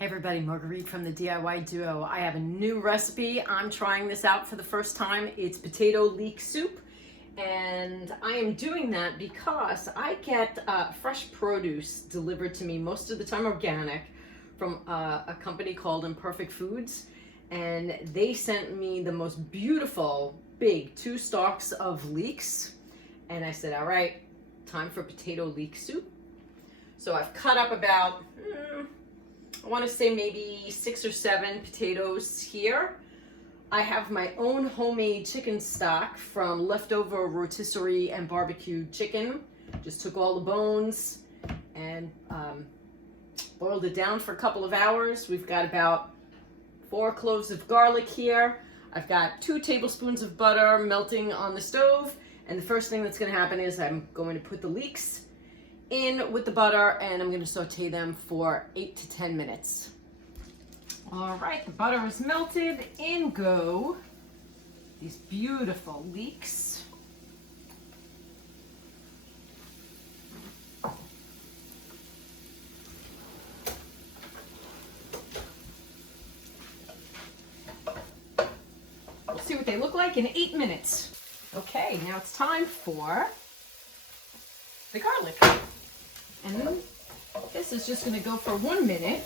Hey everybody, Marguerite from the DIY Duo. I have a new recipe. I'm trying this out for the first time. It's potato leek soup. And I am doing that because I get fresh produce delivered to me, most of the time organic, from a company called Imperfect Foods. And they sent me the most beautiful, big 2 stalks of leeks. And I said, all right, time for potato leek soup. So I've cut up about, I want to say maybe 6 or 7 potatoes here. I have my own homemade chicken stock from leftover rotisserie and barbecued chicken. Just took all the bones and boiled it down for a couple of hours. We've got about 4 cloves of garlic here. I've got 2 tablespoons of butter melting on the stove. And the first thing that's going to happen is I'm going to put the leeks in with the butter and I'm going to saute them for 8 to 10 minutes. All right, the butter is melted. In go these beautiful leeks. We'll see what they look like in 8 minutes. Okay, now it's time for the garlic. And this is just going to go for 1 minute.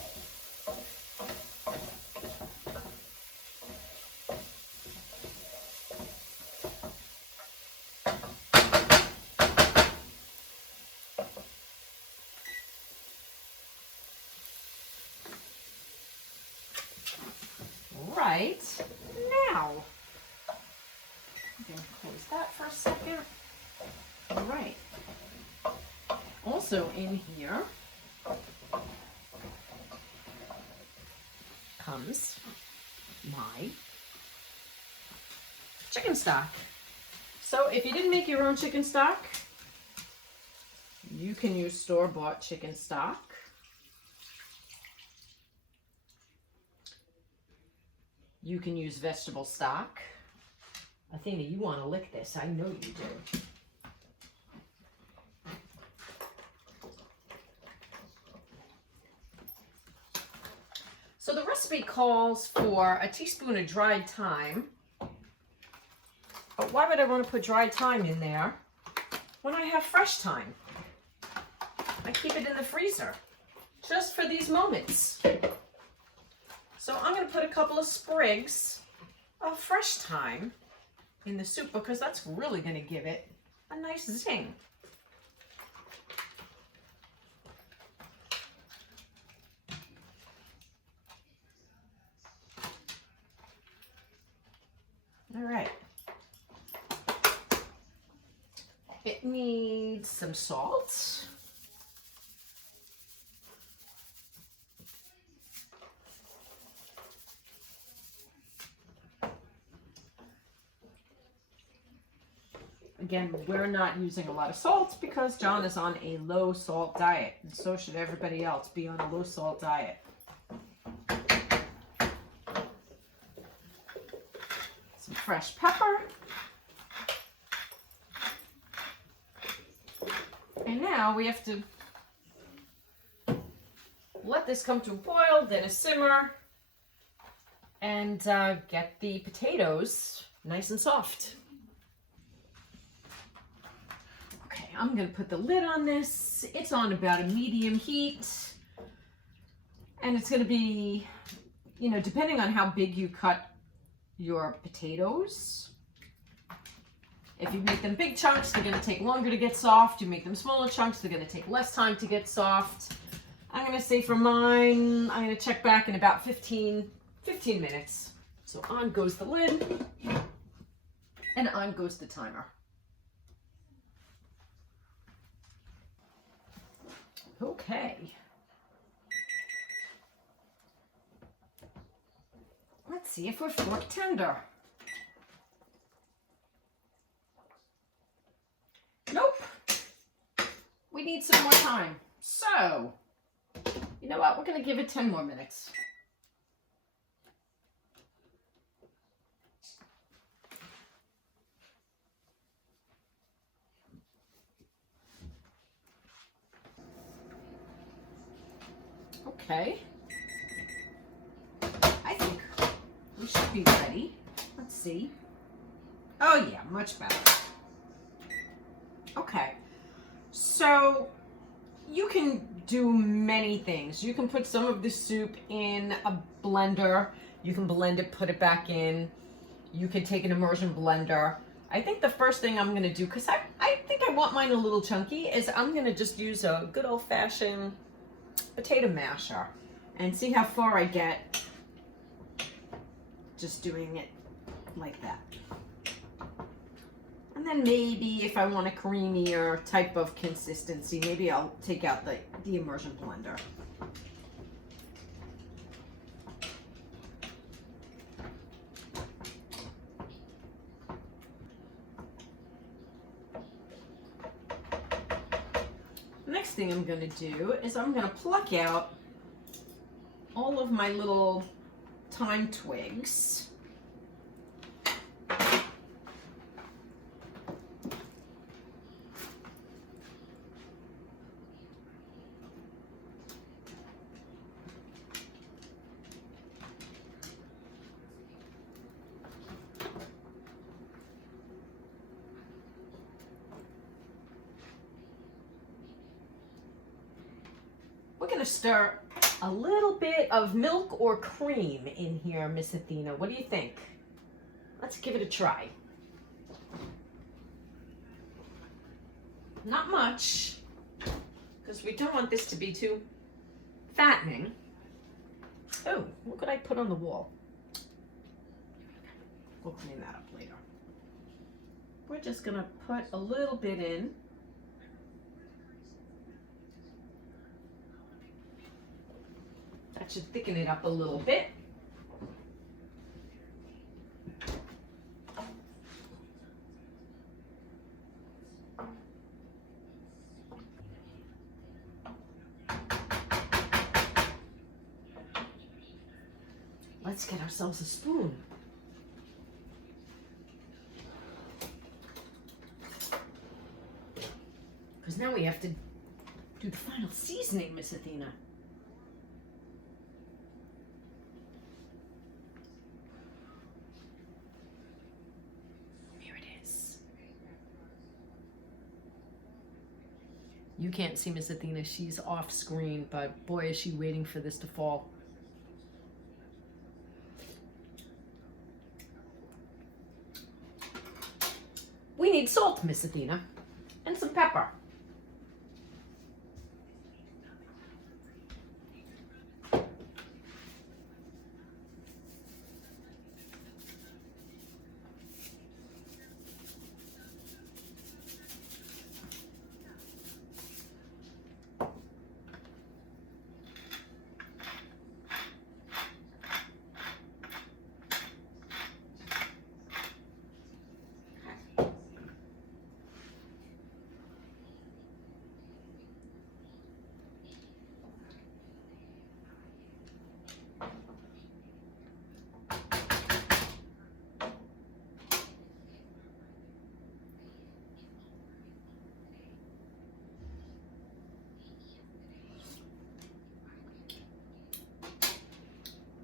Right now, I'm going to close that for a second. All right. Also in here comes my chicken stock. So if you didn't make your own chicken stock, you can use store-bought chicken stock. You can use vegetable stock. Athena, you want to lick this. I know you do. So the recipe calls for a teaspoon of dried thyme. But why would I want to put dried thyme in there when I have fresh thyme? I keep it in the freezer just for these moments. So I'm going to put a couple of sprigs of fresh thyme in the soup because that's really going to give it a nice zing. All right. It needs some salt. Again, we're not using a lot of salt because John is on a low salt diet, and so should everybody else be on a low salt diet. Some fresh pepper. And now we have to let this come to a boil, then a simmer, and get the potatoes nice and soft. Okay, I'm going to put the lid on this. It's on about a medium heat. And it's going to be, you know, depending on how big you cut your potatoes. If you make them big chunks, they're going to take longer to get soft. You make them smaller chunks, they're going to take less time to get soft. I'm going to say for mine, I'm going to check back in about 15 minutes. So on goes the lid, and on goes the timer. Okay. Let's see if we're fork tender. Nope. We need some more time. So, you know what? We're going to give it 10 more minutes. Okay. be ready. Let's see. Oh yeah, much better. Okay, so you can do many things. You can put some of the soup in a blender. You can blend it, put it back in. You can take an immersion blender. I think the first thing I'm gonna do, because I think I want mine a little chunky, is I'm gonna just use a good old-fashioned potato masher and see how far I get just doing it like that. And then maybe if I want a creamier type of consistency, maybe I'll take out the immersion blender. Next thing I'm going to do is I'm going to pluck out all of my little thyme twigs. We're going to stir a little bit of milk or cream in here, Miss Athena. What do you think? Let's give it a try. Not much, because we don't want this to be too fattening. Oh, what could I put on the wall? We'll clean that up later. We're just going to put a little bit in. That should thicken it up a little bit. Let's get ourselves a spoon. Because now we have to do the final seasoning, Miss Athena. You can't see Miss Athena, she's off screen, but boy is she waiting for this to fall. We need salt, Miss Athena, and some pepper.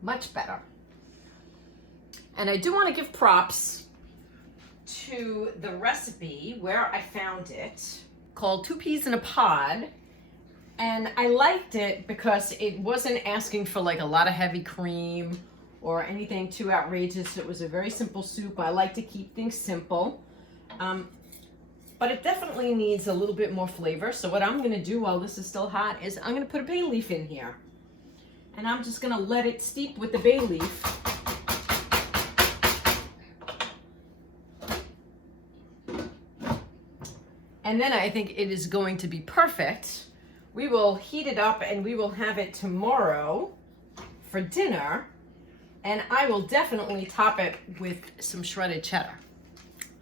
Much better. And I do want to give props to the recipe where I found it, called 2 Peas in a Pod. And I liked it because it wasn't asking for like a lot of heavy cream or anything too outrageous. It was a very simple soup. I like to keep things simple. But it definitely needs a little bit more flavor. So what I'm going to do while this is still hot is I'm going to put a bay leaf in here. And I'm just going to let it steep with the bay leaf. And then I think it is going to be perfect. We will heat it up and we will have it tomorrow for dinner. And I will definitely top it with some shredded cheddar.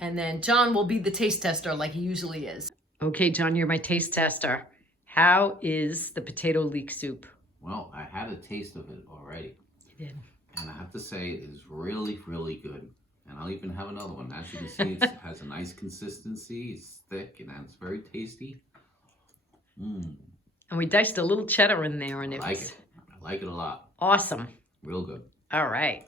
And then John will be the taste tester like he usually is. Okay, John, you're my taste tester. How is the potato leek soup? Well, I had a taste of it already. You did. And I have to say it is really, really good. And I'll even have another one. As you can see, it has a nice consistency. It's thick and it's very tasty. And we diced a little cheddar in there and I like it a lot. Awesome. Real good. All right.